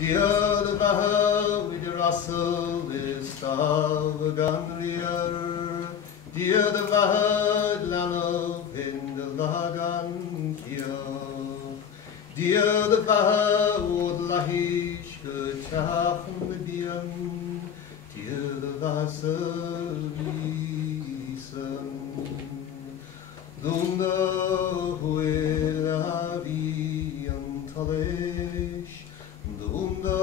Diod vaha with Russell is stav ganrier. Diod vaha lano in the lagan kio. Diod vaha would lahish gutach median. Diod vaha lisen. Dunda huela vi antalish. Dunda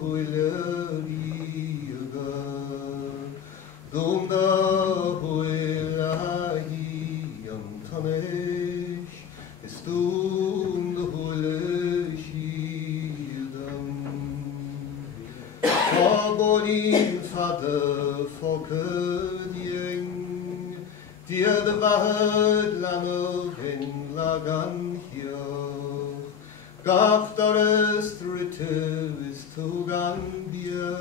huela viga. Dunda huela hi antalish. Dunda huela shidam. Faborin fader folkedjeng. Dier de wahrheid lange in lagan hier. Gaf deres dritte is to Gambia.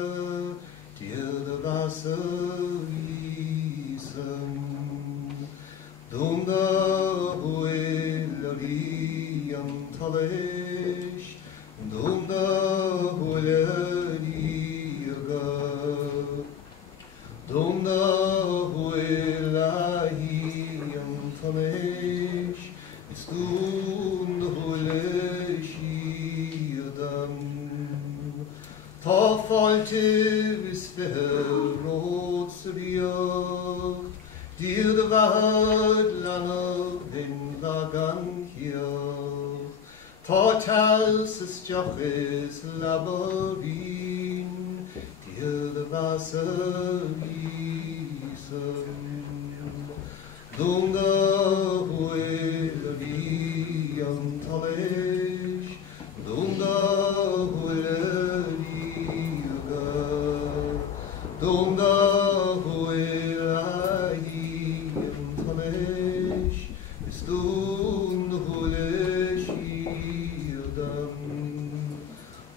Dier de Wasser wiesen. Dunda huela li antalish. Dunda huela liga. Dunda huela hi antalish. Is dunda huela shiadam. Ta falte is ver rotsriach. Dir de wahrheit lange in lagan hier. Ta tals is joches laborin. Dir de Wasser wiesen. Dunda huela li antalish. Dunda huela liga. Dunda huela hi antalish. Is dunda huela shiadam.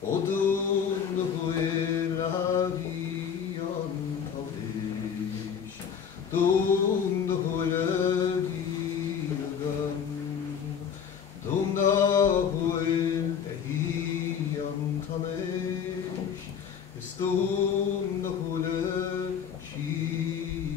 O dunda huela hi antalish. Dunda huela liga. Dunda huela hi antalish. Is dunda huela shiadam.